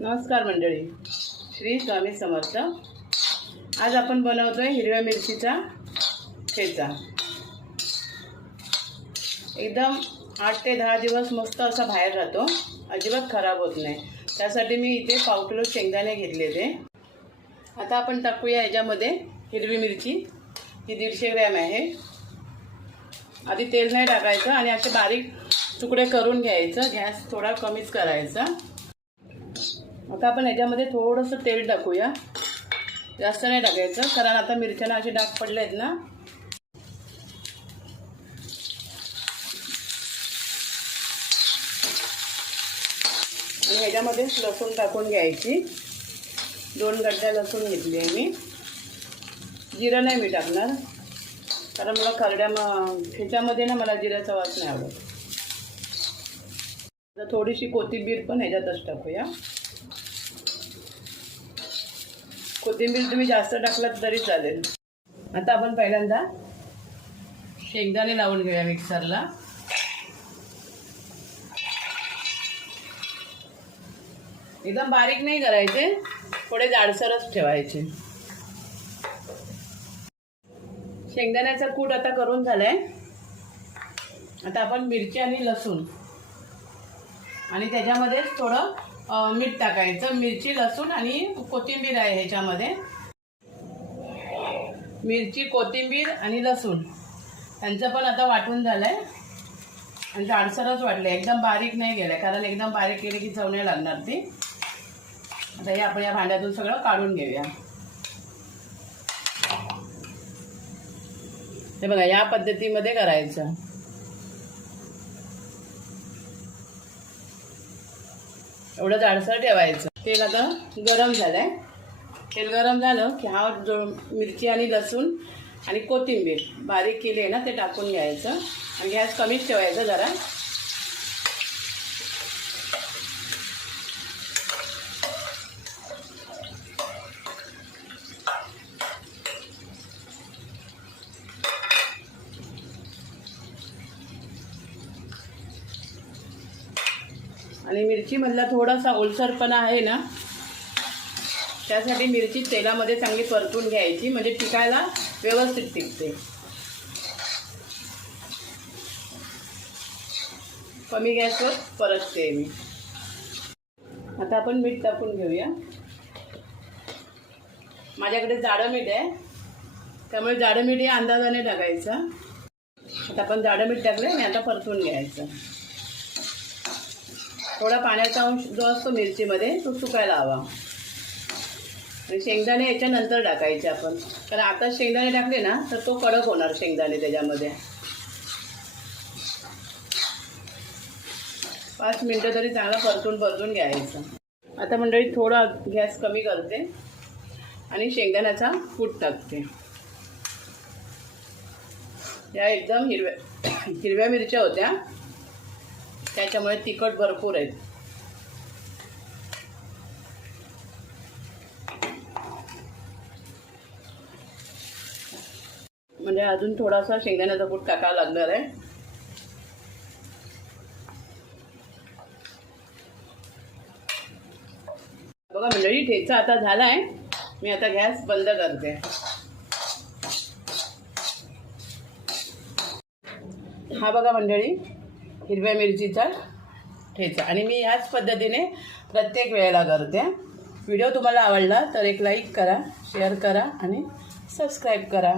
नमस्कार मंडळी, श्री स्वामी समर्थ। आज आपण बनवतोय हिरव्या मिरचीचा ठेचा। एकदम 8 ते 10 दिवस मस्त असा बाहेर राहतो, अजिबात खराब होत नाही। त्यासाठी मी इथे पाव किलो शेंगदाणे घेतले ते। आता आपण टाकूया याच्यामध्ये हिरवी मिरची, ही 150 ग्रॅम आहे। आधी तेल नाही टाकायचं आणि असे बारीक तुकडे करून घ्यायचं। गॅस थोडा कमीच करायचा। आता आपण याच्यामध्ये थोडंसं तेल टाकूया, जास्त नाही टाकायचं कारण आता मिरच्यांना असे डाग पडले आहेत ना। आणि ह्याच्यामध्ये लसूण टाकून घ्यायची। 2 गड्ड्या लसूण घेतली आहे मी। जिरं नाही मी टाकणार कारण मला ठेच्यामध्ये ना मला जिऱ्याचा वास नाही आवडत। आता थोडीशी कोथिंबीर पण ह्याच्यातच टाकूया। कोथिंबीर तुम्ही जास्त टाकलात तरी चालेल। आता आपण पहिल्यांदा शेंगदाणे लावून घेऊया मिक्सरला। एकदम बारीक नाही करायचे, थोडे जाडसरच ठेवायचे। शेंगदाण्याचा कूट आता करून झालाय। आता आपण मिरची आणि लसूण आणि त्याच्यामध्ये थोडं मीठ टाकायचं। मिरची, लसूण आणि कोथिंबीर आहे ह्याच्यामध्ये। मिरची, कोथिंबीर आणि लसूण यांचं पण आता वाटून झालंय आणि जाडसरच वाटलंय, एकदम बारीक नाही केलंय कारण एकदम बारीक केले की चव नाही लागणार ती। आता हे आपण या भांड्यातून सगळं काढून घेऊया। हे बघा, या पद्धतीमध्ये करायचं। एवढं जाडसर ठेवायचं। तेल आता गरम झालंय। तेल गरम झालं की हा जो मिरची आणि लसूण आणि कोथिंबीर बारीक केली आहे ना ते टाकून घ्यायचं आणि गॅस कमीच ठेवायचा जरा। आणि मिरचीमधला थोडासा ओलसरपणा आहे ना, त्यासाठी मिरची तेलामध्ये चांगली परतून घ्यायची, म्हणजे टिकायला व्यवस्थित टिकते। कमी गॅसवर परतते मी। आता आपण मीठ टाकून घेऊया। माझ्याकडे जाडं मीठ आहे त्यामुळे जाडं मीठ हे अंदाजाने टाकायचं। आता आपण जाडं मीठ टाकले आणि आता परतून घ्यायचं। थोडा पाण्याचा अंश जो असतो मिरचीमध्ये तो सुकायला हवा। आणि शेंगदाणे याच्यानंतर टाकायचे आपण, कारण आता शेंगदाणे टाकले ना तर तो कडक होणार शेंगदाणे त्याच्यामध्ये। 5 मिनिटं तरी चांगला परतून घ्यायचं। आता मंडळी थोडा गॅस कमी करते आणि शेंगदाण्याचा कूट टाकते। या एकदम हिरव्या मिरच्या होत्या त्याच्यामुळे तिखट भरपूर आहेत। म्हणजे अजून थोडासा शेंगदाण्याचा कूट टाकावा लागणार आहे। बघा मंडळी, ठेचा आता झालाय। मी आता गॅस बंद करते। हा बघा मंडळी, हिरव्या मिरचीचा ठेचा आणि मी ह्याच पद्धतीने प्रत्येक वेळेला करते। व्हिडिओ तुम्हाला आवडला तर एक लाईक करा, शेअर करा आणि सबस्क्राईब करा।